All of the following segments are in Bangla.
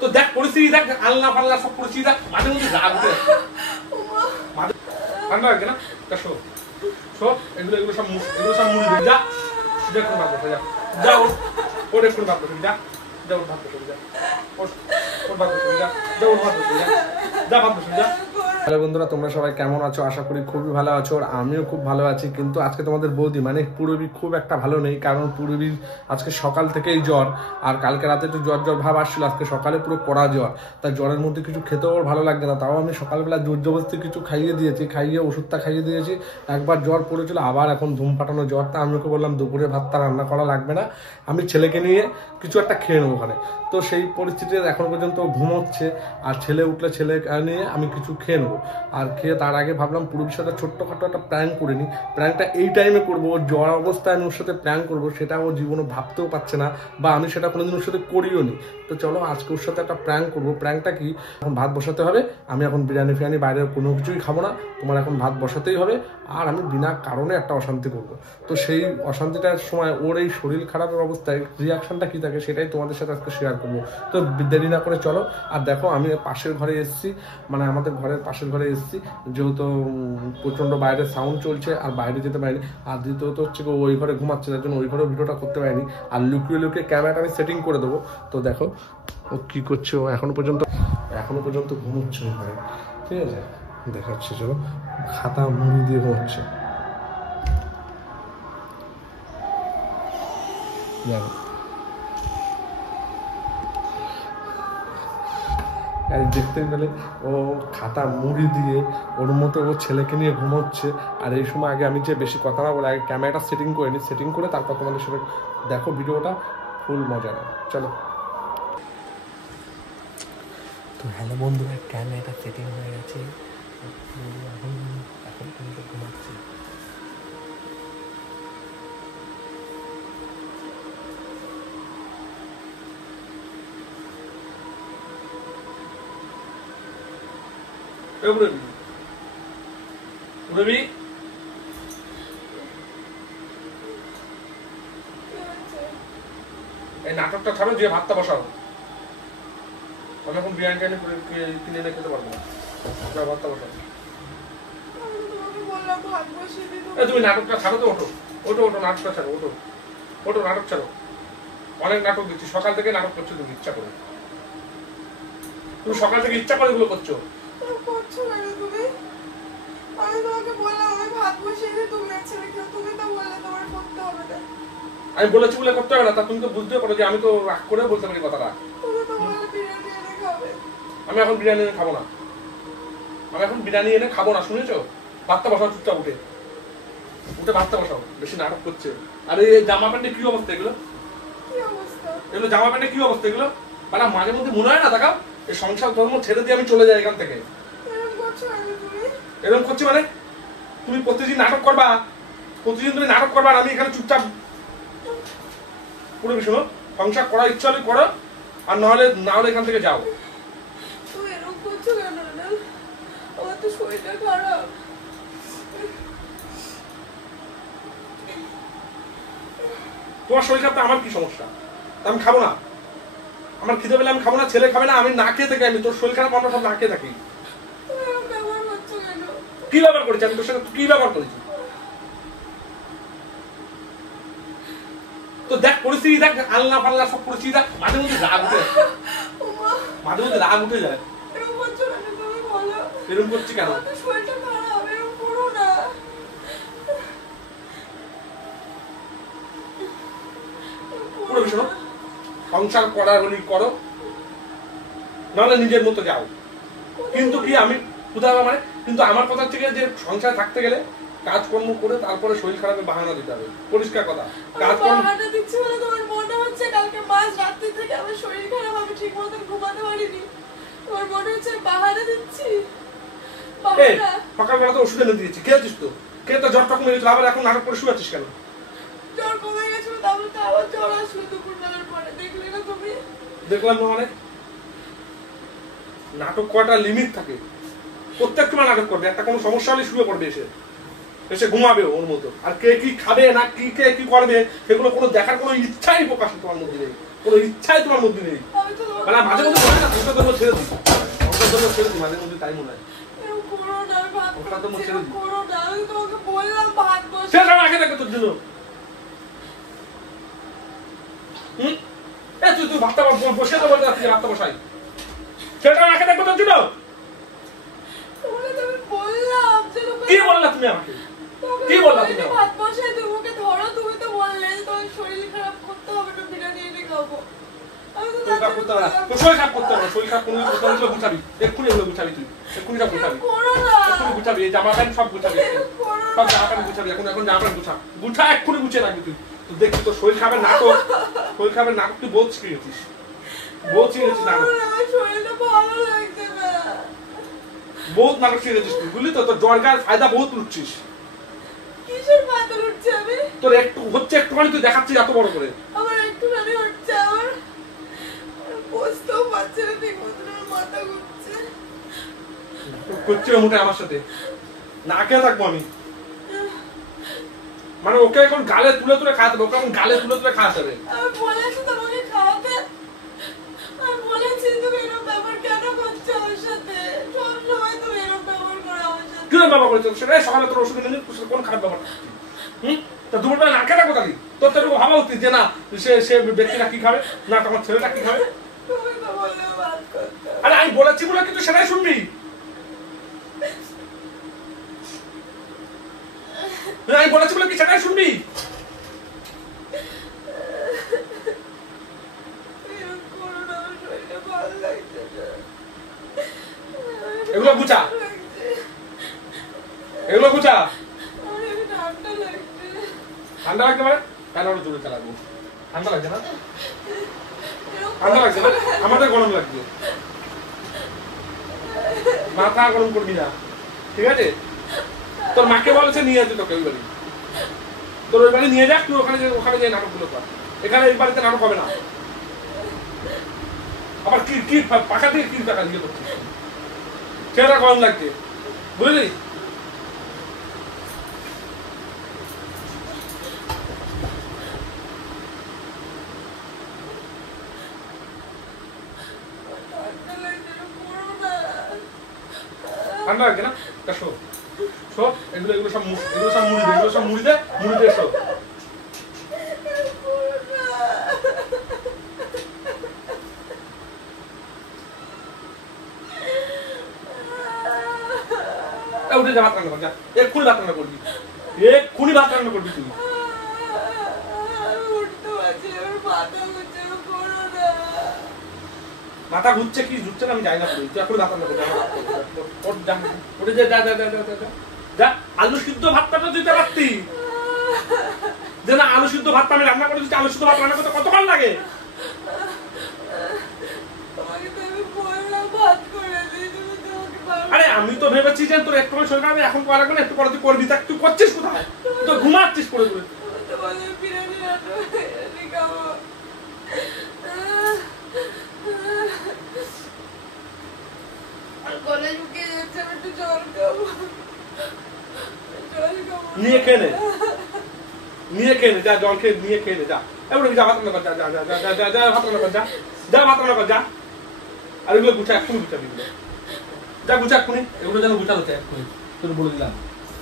তো দেখ পরিস্থিতি দেখ, আল্লাহ পাল্লা সব পরিস্থিতি দেখ, মাঝে মধ্যে রাগ উঠে আসে। ঠান্ডা লাগে না? শো শো, এগুলো সব মুড়ি দিয়ে যা, দেখুন ভাত বসে যা, যা ওর একটু ভাত বসে যা, যা ওর ভাত বসে যা, ওর ভাত বসে যা, যা ওর ভাত বসে যা, যা ভাত বসে যা। হ্যালো বন্ধুরা, তোমরা সবাই কেমন আছো? আশা করি খুবই ভালো আছো, আর আমিও খুব ভালো আছি। কিন্তু আজকে তোমাদের বৌদি মানে পূরবী খুব একটা ভালো নেই, কারণ পূরবীর আজকে সকাল থেকেই জ্বর, আর কালকে রাতে একটু জ্বর ভাব আসছিল, আজকে সকালে পুরো কড়া জ্বর। তাই জ্বরের মধ্যে কিছু খেতেও ওর ভালো লাগছে না, তাও আমি সকালবেলা জোর জবরদস্তি কিছু খাইয়ে দিয়েছি, খাইয়ে ওষুধটা খাইয়ে দিয়েছি। একবার জ্বর পড়েছিল, আবার এখন ধুম পাঠানো জ্বরটা। আমি ওকে বললাম দুপুরে ভাতটা রান্না করা লাগবে না, আমি ছেলেকে নিয়ে কিছু একটা খেয়ে নেবো ওখানে। তো সেই পরিস্থিতিতে এখন পর্যন্ত ঘুমোচ্ছে, আর ছেলে উঠলে ছেলে নিয়ে আমি কিছু খেয়ে নেবো। আর খেয়ে তার আগে ভাবলাম পূরবীর সাথে ছোট্টখাটো একটা প্ল্যান করে নিই। প্ল্যানটা এই টাইমে করবো, ওর জ্বর অবস্থায় আমি ওর সাথে প্ল্যান করবো, সেটা ওর জীবনে ভাবতেও পারছে না, বা আমি সেটা কোনোদিন ওর সাথে করিও নি। তো চলো আজকে ওর সাথে একটা প্ল্যান করবো। প্ল্যানটা কি, এখন ভাত বসাতে হবে। আমি এখন বিরিয়ানি ফিরিয়ানি বাইরের কোনো কিছুই খাবো না, তোমার এখন ভাত বসাতেই হবে। আর আমি বিনা কারণে একটা অশান্তি করবো। তো সেই অশান্তিটার সময় ওর এই শরীর খারাপের অবস্থায় রিয়াকশনটা কি থাকে সেটাই তোমাদের সাথে আজকে শেয়ার করবো। তো দেরি না করে চলো। আর দেখো আমি পাশের ঘরে এসেছি, মানে আমাদের ঘরের পাশের ঘরে এসেছি, যেহেতু প্রচন্ড বাইরে সাউন্ড চলছে আর বাইরে যেতে পারিনি। আর দ্বিতীয়ত হচ্ছে ওই ঘরে ঘুমাচ্ছে, তার জন্য ওই ঘরে ভিডিওটা করতে পারিনি। আর লুকিয়ে লুকিয়ে ক্যামেরাটা আমি সেটিং করে দেবো। তো দেখো ও কি করছে, ও এখনো পর্যন্ত ঘুমোচ্ছে ওই ঘরে, ঠিক আছে? দেখাচ্ছে, চলো। খাতা মুড়ি দিয়ে ঘুমোচ্ছে, দেখো। দেখতে গেলে ও খাতা মুড়ি দিয়ে ওর মতো ও ছেলেকে নিয়ে ঘুমোচ্ছে। আর এই সময় আগে আমি যে বেশি কথা না বলে আগে ক্যামেরাটা সেটিং করে নিই, সেটিং করে তারপর তোমাদের সাথে দেখো ভিডিওটা ফুল মজা নেয়। চলো। তো হ্যালো বন্ধুরা, ক্যামেরাটা সেটিং হয়ে গেছে, এখন কিন্তু ঘুমাচ্ছি। পূরবী, এই নাটকটা ছাড়ো, যে ভাতটা বসাও। আমি এখন বিরিয়ানি টাইনি কিনে এনে খেতে পারবো না, ভাতটা বসাও। তুমি নাটকটা ছাড়ো তো, ওঠো ওঠো ওঠো, নাটকটা ছাড়ো, ওঠো ওঠো, নাটক ছাড়ো। অনেক নাটক দিচ্ছি, সকাল থেকে নাটক করছো তুমি ইচ্ছা করে। তুমি সকাল থেকে ইচ্ছা করে এগুলো করছো। আমি বলেছি বলে করতে হবে না, তা তুমি তো বুঝতে পারো যে আমি তো রাগ করে বলতে পারি কথাটা। আমি এখন বিরিয়ানি এনে খাবো না, শুনেছো? ভাতটা বসাও, চুপচাপ উঠে ভাতটা বসাও, বেশি নাটক করছে। আর এই জামা প্যান্টের কি অবস্থা এগুলো? জামা প্যান্টের কি অবস্থা এগুলো? মানে মাঝে মধ্যে মনে হয় না দেখাও, এই সংসার ধর্ম ছেড়ে দিয়ে আমি চলে যাই এখান থেকে। এরকম করছি মানে তুমি প্রতিদিন নাটক করবা, আর আমি এখানে চুপচাপ। পুরো বিষয় সংসার করার ইচ্ছা হলে করো, আর না হলে এখান থেকে যাও। তোমার শরীর খারাপ, আমার কি সমস্যা? আমি খাবো না, আমার খিদে পেলে আমি খাবো না, ছেলে খাবে না, আমি না খেয়ে থাকি। আমি তোর শরীর খারাপ, আমরা সব না খেয়ে থাকি। কি ব্যবহার করেছি আমি তোর সাথে? কি ব্যবহার করেছি? তো দেখ পরিস্থিতি দেখ, আল্লাহ পাল্লা সব পরিস্থিতি দেখ, মাঝে মধ্যে রাগ উঠে যায়। এরকম করছি কেন? পুরো বিষয় সংসার করার হলেই করো, নাহলে নিজের মতো যাও। কিন্তু কি আমি কোথাও মানে, কিন্তু আমার কথা হচ্ছে যে সংসার থাকতে গেলে কাজকর্ম করে তারপরে শরীর খারাপের বাহানা দিতে হবে। পরিষ্কার কথা, কাজকর্ম দিচ্ছি বলে তোমার মনে হচ্ছে কালকে মাঝ রাত্রি থেকে আমার শরীর খারাপ, আমি ঠিক মতো ঘুমাতে পারিনি। তোমার মনে হচ্ছে বাহানা দিচ্ছি? সকালবেলা তো ওষুধ এনে দিয়েছি, খেয়েছিস তো? খেয়ে তো জ্বর কমে গেছিল, আবার এখন নাটক করে শুয়ে আছিস কেন? জ্বর কমে গেছিল, তারপর তো আবার জ্বর আসলো দুপুরবেলার পরে, দেখলে না তুমি? দেখলাম না, মানে নাটক কয়টা লিমিট থাকে। প্রত্যেক সময় নাটক করবে, একটা কোনো সমস্যা হলে শুয়ে পড়বে, এসে ঘুমাবে ওর মতো। আর কে কি খাবে না, কে কি করবে সেগুলো কোনো দেখার কোনো ইচ্ছাই প্রকাশ তোমার মধ্যে নেই। কোনো ইচ্ছাই তোমার মধ্যে নেই। আমি তো তোমাকে মানে মাঝে মধ্যে মনে হয় না ওটা ধর্ম ছেড়ে দিই, ওটা ধর্ম ছেড়ে দিই মাঝে মধ্যে, তাই মনে হয়। এরকম করো না, আমি ভাত ওটা তো খাচ্ছি, ছেড়ে এরকম দিই। করো না, আমি তোমাকে বললাম ভাত বসে। সেটা আগে দেখো তোর জন্য। তুই ভাতটা বসে দেবো, ভাতটা বসাই, সেটা আগে দেখবো তোর জন্য। তোমাকে তো আমি বললাম যে কি বললা তুমি আমাকে, কি বললা তুমি আমাকে? ভাত বসাই তুমি ওকে ধরো, তুমি তো বললে যে তোমার শরীর খারাপ করতে হবে না, বিরিয়ানি এনে খাবো। আমি তো শরীর খারাপ করতে হবে না, তোর শরীর খারাপ করতে হবে না, শরীর খারাপ কোনো কিছু করতে হবে, গুছাবি এক্ষুনি, এগুলো গুছাবি তুই এক্ষুনি, সব গুছাবি করো না, এক্ষুনি, গুছাবি এই জামা প্যান্ট সব গুছাবি, করো সব না। জামা প্যান্ট গুছাবি, এখন এখন জামা প্যান্ট গুছা এক্ষুনি গুছিয়ে রাখবি তুই। তো দেখছি তোর শরীর খারাপের নাটক, শরীর খারাপের নাটক তুই বহুত শিখে গেছিস, বহুত শিখে গেছিস নাটক, আমার শরীরটা ভালো লাগছে না। বহুত নাটক শিখে গেছিস তুই, বুঝলি তো? তোর জর্গার ফায়দা বহুত লুটছিস, কিসের মাথা উঠছে? আমি তোর একটু হচ্ছে একটুখানি তুই দেখাচ্ছিস এত বড় করে। আমার একটুখানি হচ্ছে, আমার বসতেও পারছে না ঠিক মতো, আমার মাথা ঘুরছে। করছিল মোটে আমার সাথে, না খেয়ে থাকবো আমি, মানে ওকে এখন গালে তুলে তুলে খাওয়াতে হবে, ওকে এখন গালে তুলে তুলে খাওয়াতে হবে। আমি বলেছি তোমাকে খাওয়াতে, আমি বলেছি তুমি এরকম ব্যবহার কেন করছো আমার সাথে? সব সময় তুমি এরকম ব্যবহার করো আমার সাথে। কিরকম ব্যবহার করেছে সেটা? সকালে তোর ওষুধ এনে কোন খারাপ ব্যবহার করছিস? তা দুপুরবেলা না খেয়ে থাকবো তাহলে তোর তো এরকম ভাবা উচিত যে না সে সে ব্যক্তিটা কি খাবে, না তোমার ছেলেটা কি খাবে। তুমি তো বললে ভাত করতে। আরে আমি বলেছি বলে কিন্তু সেটাই শুনবি, আমি বলেছি বলে কি সেটাই শুনবি? এরকম করো না, আমার শরীরটা ভালো লাগছে না। এগুলো গুছা, লাগছে। এগুলো গুছা। আমার একটু ঠান্ডা লাগছে। ঠান্ডা লাগছে মানে কেন আরো জোরে চালাবো? ঠান্ডা লাগছে না? এরকম ঠান্ডা লাগছে না? আমাদের গরম লাগছে, মাথা গরম করবি না, ঠিক আছে? তোর মাকে বলেছে নিয়ে যেতে তোকে ওই বাড়ি, তোর ওই বাড়ি নিয়ে যাক, তুই ওখানে যে নাটকগুলো কর, এখানে এই বাড়িতে নাটক হবে না। আবার কি কি পাখা থেকে কি টাকা দিয়ে করছিস? চেহারা গরম লাগছে, বুঝলি? ঠান্ডা লাগছে না? তা শো শো, এগুলো এগুলো সব এগুলো সব মুড়ি দে, এগুলো সব মুড়ি দে, মুড়ি দে শো। উঠে যা, ভাত রান্না কর, যা এক্ষুনি ভাত রান্না করবি, এক্ষুনি ভাত রান্না করবি তুই। মাথা ঘুরছে কি ঘুরছে না আমি যাই না, তুই এক্ষুনি ভাত রান্না করবি, ওঠে যা যা যা যা যা যা যা। আলু সিদ্ধ ভাতটা তো দিতে পারতি, যে না আলু সিদ্ধ ভাতটা আমি রান্না করে দিচ্ছি, আলু সিদ্ধ ভাত রান্না করতে কতক্ষণ লাগে? আরে আমি তো ভেবেছি যে তোর একটু শরীর খারাপ, এখন করা লাগবে না, একটু পরে তুই করবি, তা তুই করছিস কোথায়? তুই তো ঘুমাচ্ছিস পড়ে পড়ে। নিয়ে খেয়ে নে, নিয়ে খেয়ে নে, যা জল খেয়ে নিয়ে খেয়ে নে, যা এবার যা ভাত রান্না কর, যা যা যা যা যা যা ভাত রান্না কর, যা যা ভাত রান্না কর, যা। আর এগুলো গুছা এক্ষুনি গুছাবি, এগুলো যা গুছা এক্ষুনি, এগুলো যেন গুছানো হচ্ছে এক্ষুনি, তোর বলে দিলাম,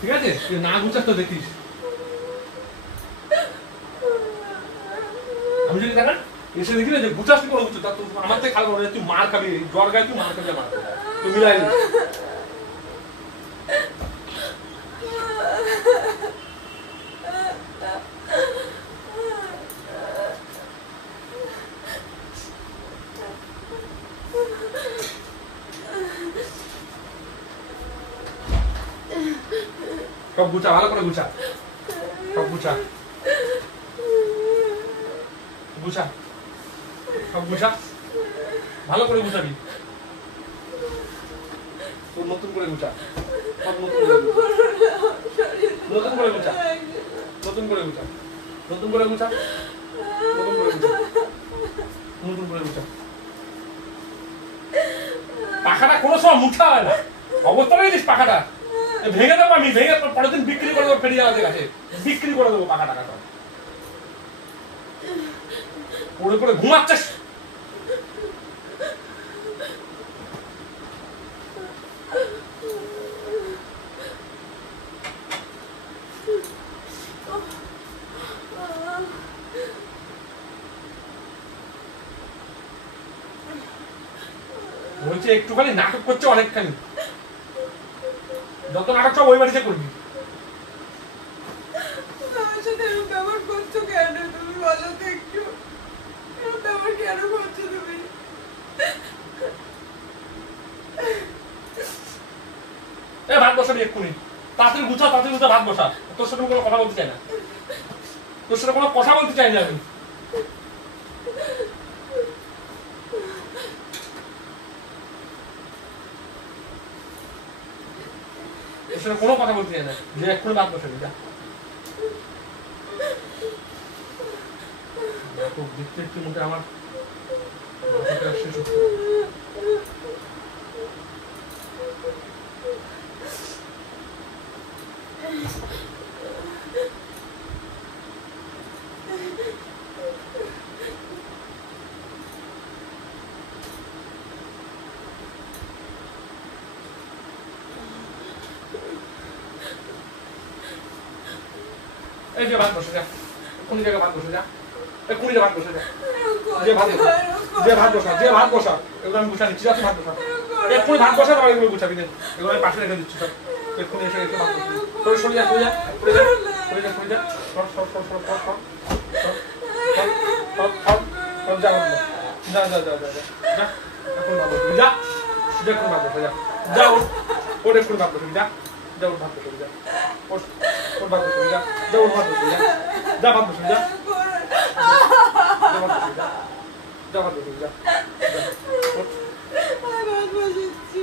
ঠিক আছে? তুই না গুছাস তো দেখিস। আমি যদি দেখা এসে দেখি না যে গুছাস কি করে গুছো, তা তুই আমার থেকে খারাপ হবে, তুই মার খাবি, জ্বর গায়ে তুই মার খাবি, মার তুই মিলাই নিস। সব গুছা, ভালো করে গুছা, সব গুছা গুছা, সব গুছা ভালো করে গুছাবি, তোর নতুন করে গুছা, সব নতুন করে নতুন করে গুছা, নতুন করে গুছা, নতুন করে গুছা, নতুন করে গুছা, নতুন করে গুছা। পাখাটা কোনো সময় মুঠা হয় না, অবস্থা রেখেছিস পাখাটা, ভেঙে দেবো আমি, ভেঙে পরের দিন বিক্রি করে দেবো, ফেরিয়ে আমাদের কাছে বিক্রি করে দেবো পাখা টাকা সব। পড়ে পড়ে ঘুমাচ্ছিস। বলছে একটুখানি নাটক করছে অনেকখানি, যত নাটক সব ওই বাড়িতে করবি। আমার সাথে এরকম ব্যবহার করছো কেন তুমি? বলো তো একটু, এরকম ব্যবহার কেন করছো তুমি? ভাত বসাবি এক্ষুনি, তাড়াতাড়ি গুছা, তাড়াতাড়ি গুছা ভাত বসা। তোর সাথে কোনো কথা বলতে চাই না, তোর সাথে কোনো কথা বলতে চাই না আমি। তোর সাথে কোনো কথা বলতে চাই না, যে এক্ষুনি ভাত বসাবি যা। দেখতে একটু মধ্যে আমার শেষ হচ্ছে। এই যে ভাত বসে যা, কোন জায়গায় ভাত বসে যা, কোন জায়গায় ভাত বসে যা, যে ভাত বসা, যে ভাত বসা, এগুলো আমি গুছা নিচ্ছি, ভাত বসা, এক্ষুনি ভাত বসা, তারপর এগুলো গুছাবি না, এগুলো আমি পাশে রেখে দিচ্ছি সব, এক্ষুনি এসে একটু ভাত বসা, তোর সরে যা, সরে যা, সরে যা, সরে যা, সরে যা, সর সর সর সর সর সর সর, যা যা যা যা যা যা, এক্ষুনি ভাত বসবি যা, এক্ষুনি ভাত বসা যা, যা ওর এক্ষুনি ভাত বসবি যা, যা ওর ভাত বসবি যা, ওর ভাত বসবি যা, যা ওর ভাত বসবি যা, যা ভাত বসবি যা, যা ভাত বসবি যা, যা ভাত বসবি যা, ভাত বসেছি।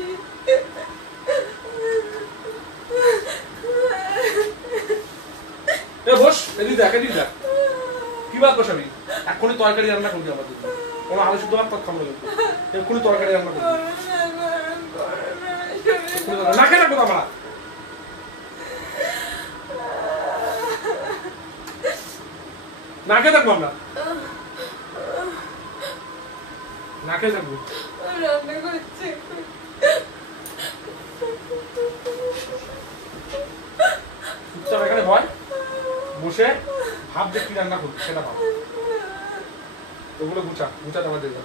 বস, এদিকে দেখ, এদিকে দেখ, কি ভাত বসাবি? এক্ষুনি তরকারি রান্না করবি আমার জন্য, কোনো আলু সিদ্ধ ভাত তো খাবো না, এক্ষুনি তরকারি রান্না করবি, না খেয়ে রাখবো আমরা, না খেয়ে থাকবো আমরা, না খেয়ে থাকবো। রান্না করছে চুপচাপ এখানে ভয় বসে ভাব যে কি রান্না করবি সেটা ভাব, ওগুলো গুছা গুছা দেওয়া দেবে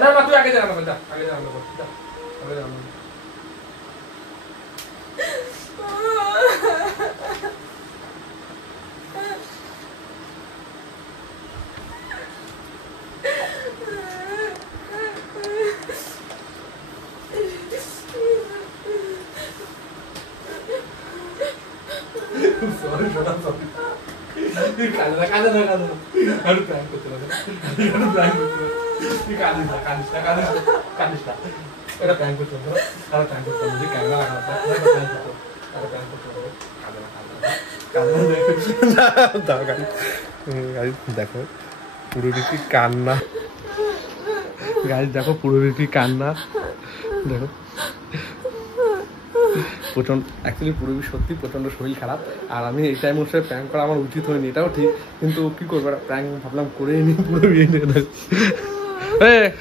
না না, তুই আগে যা রান্না কর, যা আগে যা রান্না কর, যা আগে যা রান্না কর। দেখো পুরোটি কান্না, গাইজ দেখো পুরোটি কান্না, দেখো প্রচন্ড, অ্যাকচুয়ালি পুরোপুরি সত্যি প্রচণ্ড শরীর খারাপ। আর আমি এই টাইম ওর সাথে প্র্যাঙ্ক করা আমার উচিত হয়নি, এটাও ঠিক, কিন্তু কী করবো, প্র্যাঙ্ক ভাবলাম করেই নি পুরোপুরি।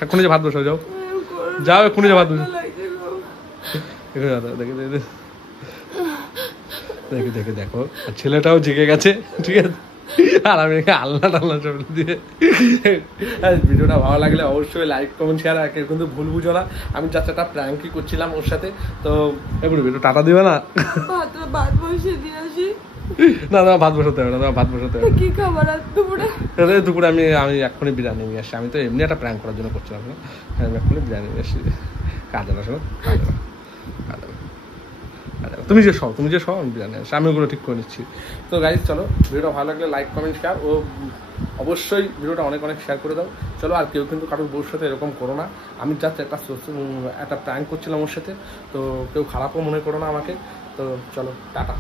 এক্ষুনি যে ভাত বসাও, যাও যাও, এক্ষুনি যে ভাত বসো, দেখে দেখে দেখে দেখে দেখো, আর ছেলেটাও জেগে গেছে, ঠিক আছে। আর আমি আল্লাহ টাল্লাহ সব দিয়ে। ভিডিওটা ভালো লাগলে অবশ্যই লাইক কমেন্ট শেয়ার, আর কেউ কিন্তু ভুল বুঝো না, আমি জাস্ট একটা প্র্যাঙ্কই করছিলাম ওর সাথে। তো এবার ভিডিও টাটা দিবে না, ভাত বসে দিয়ে আসি। না না ভাত বসাতে হবে না, ভাত বসাতে হবে। কি খাবার দুপুরে? দুপুরে আমি এক্ষুনি বিরিয়ানি নিয়ে আসছি, আমি তো এমনি একটা প্র্যাঙ্ক করার জন্য করছিলাম না, আমি এক্ষুনি বিরিয়ানি নিয়ে আসছি। কাজে না শোনো, কাজে না, তুমি যে সব আমি বিরিয়ানি আসছি, আমি ওগুলো ঠিক করে নিচ্ছি। তো গাইজ চলো, ভিডিওটা ভালো লাগলে লাইক কমেন্ট শেয়ার, ও অবশ্যই ভিডিওটা অনেক অনেক শেয়ার করে দাও। চলো, আর কেউ কিন্তু কারোর বউর সাথে এরকম করো না, আমি জাস্ট একটা প্র্যাঙ্ক করছিলাম ওর সাথে, তো কেউ খারাপও মনে করো না আমাকে। তো চলো টাটা।